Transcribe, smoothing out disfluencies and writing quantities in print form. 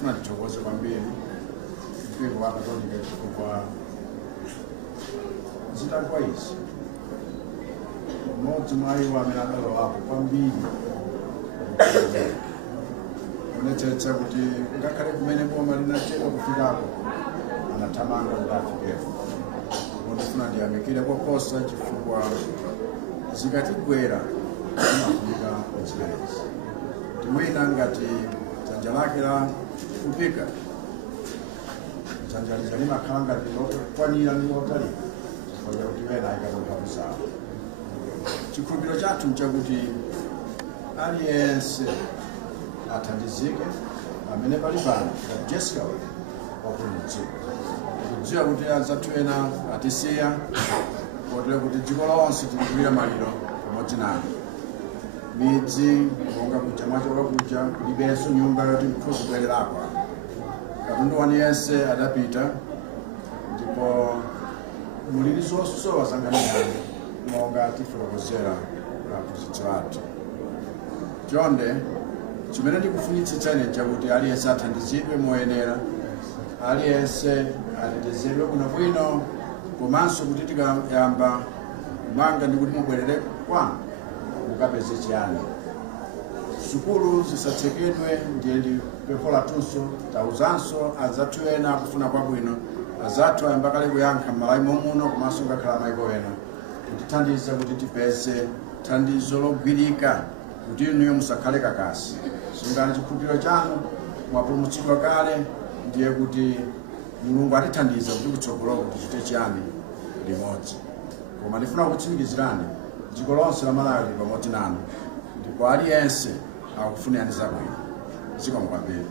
ndifuna ndithokoze kwambiri mpingo wa Katolika chifukwa zitakuwa izi mmodzi mwa iwo amene adalowapo kwambiri kunetsetsa kuti ngakhale kumene boma linachedwa kufikako anathamanga kuti afikepo. Ndifuna ndiyamikire koposa chifukwa zikatigwera zimafunika kuzipereka. Timwina ngati dzanja lake la kupika dzanja lija limakhala ngati lokwanira ndi lotalika chifukwa chakuti wena ikatomphapo sawa. Chikhulupiriro chathu nchakuti aliyense athandizike amene pali pano ngati Jessica wapulumutsidwa. Kudziwa kuti anzathu ena atisiya kotero kuti dziko lonse tikugwira maliro pamodzi nanu. Midzi monga kuja mwachoka kuja kulibenso nyumba yoti mkhozi kubwererako. Katundu waniyense adapita ndipo mulili zosowa zanganirani monga tifotokozera aphunzitsi athu. Chonde chimene ndikufunitsitsani chakuti aliyense athandizidwe moyenera, aliyense atetezedwe bwinobwino, komanso kuti tikayamba kumanga ndi kuti mubwerere kwanu mukapeze chiyani. Sukulu zisatsekedwe ndiye pempho latunso tauzanso azathu ena akufuna kwabwino, azathu ayamba kale kuyankha m'malaimo muno komanso ngakhala maiko ena kutithandiza kuti tipeze thandizo logwirika kuti inuyo musakhale kakasi. Sungani chikhulupiriro chanu, mwapulumutsidwa kale, ndiye kuti Mulungu atithandiza kuti kutsogoloko tichite chiyani limodzi. Koma ndifuna kutsimikizirani dziko lonse la Malawi lili pamodzi nanu ndipo aliyense akufunirani zabwino. Zikomo kwambiri.